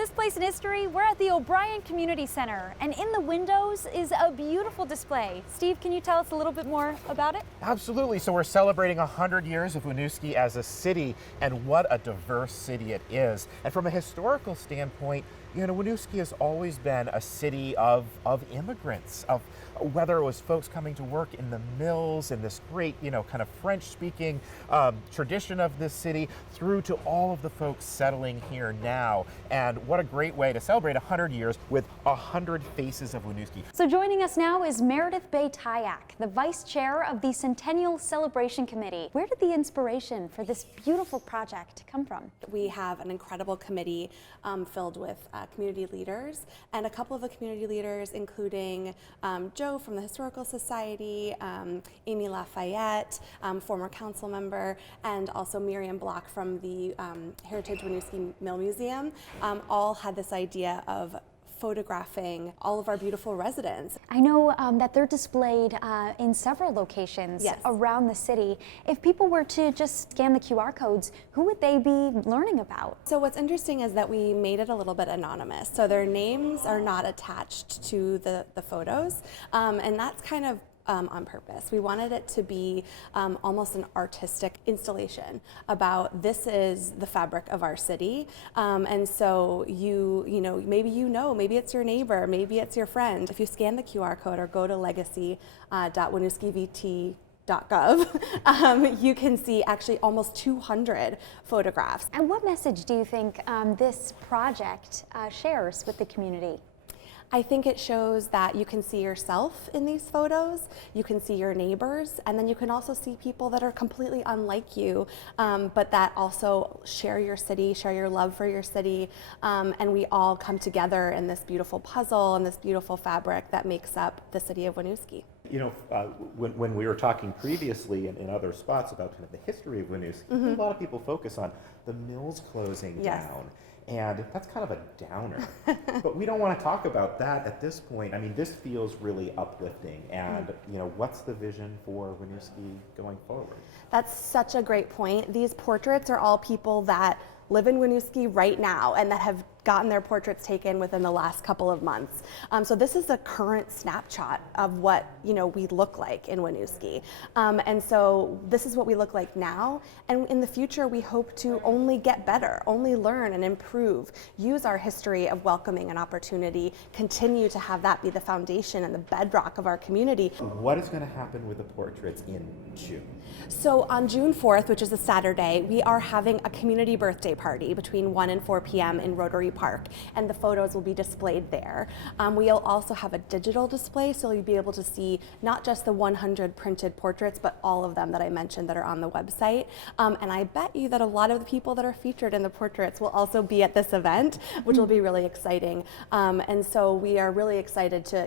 this place in history, we're at the O'Brien Community Center, and in the windows is a beautiful display. Steve, can you tell us a little bit more about it? Absolutely. So we're celebrating 100 years of Winooski as a city, and what a diverse city it is. And from a historical standpoint, Winooski has always been a city of immigrants, of whether it was folks coming to work in the mills and this great, kind of French-speaking tradition of this city, through to all of the folks settling here now. And what a great way to celebrate 100 years with 100 faces of Winooski. So joining us now is Meredith Bay-Tyak, the Vice Chair of the Centennial Celebration Committee. Where did the inspiration for this beautiful project come from? We have an incredible committee filled with community leaders, and a couple of the community leaders, including Joe from the Historical Society, Amy Lafayette, former council member, and also Miriam Block from the Heritage Winooski Mill Museum, all had this idea of photographing all of our beautiful residents. I know that they're displayed in several locations around the city. If people were to just scan the QR codes, who would they be learning about? So what's interesting is that we made it a little bit anonymous. So their names are not attached to the photos, and that's kind of on purpose. We wanted it to be almost an artistic installation about this is the fabric of our city, and so maybe it's your neighbor, maybe it's your friend. If you scan the QR code or go to legacy.winooskivt.gov, you can see actually almost 200 photographs. And what message do you think this project shares with the community? I think it shows that you can see yourself in these photos, you can see your neighbors, and then you can also see people that are completely unlike you, but that also share your city, share your love for your city, and we all come together in this beautiful puzzle and this beautiful fabric that makes up the city of Winooski. When we were talking previously in other spots about kind of the history of Winooski, a lot of people focus on the mills closing down. And that's kind of a downer. But we don't want to talk about that at this point. I mean, this feels really uplifting. And, what's the vision for Winooski going forward? That's such a great point. These portraits are all people that live in Winooski right now and that have gotten their portraits taken within the last couple of months. So this is a current snapshot of what we look like in Winooski. And so this is what we look like now. And in the future, we hope to only get better, only learn and improve, use our history of welcoming and opportunity, continue to have that be the foundation and the bedrock of our community. What is going to happen with the portraits in June? So on June 4th, which is a Saturday, we are having a community birthday party between 1 and 4 p.m. in Rotary Park, and the photos will be displayed there. We'll also have a digital display, so you'll be able to see not just the 100 printed portraits, but all of them that I mentioned that are on the website. And I bet you that a lot of the people that are featured in the portraits will also be at this event, which will be really exciting. And so we are really excited to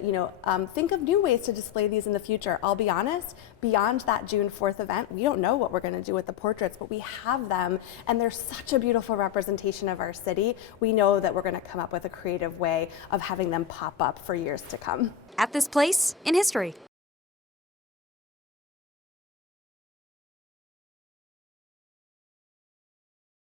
think of new ways to display these in the future. I'll be honest, beyond that June 4th event, we don't know what we're going to do with the portraits, but we have them, and they're such a beautiful representation of our city. We know that we're going to come up with a creative way of having them pop up for years to come. At this place in history.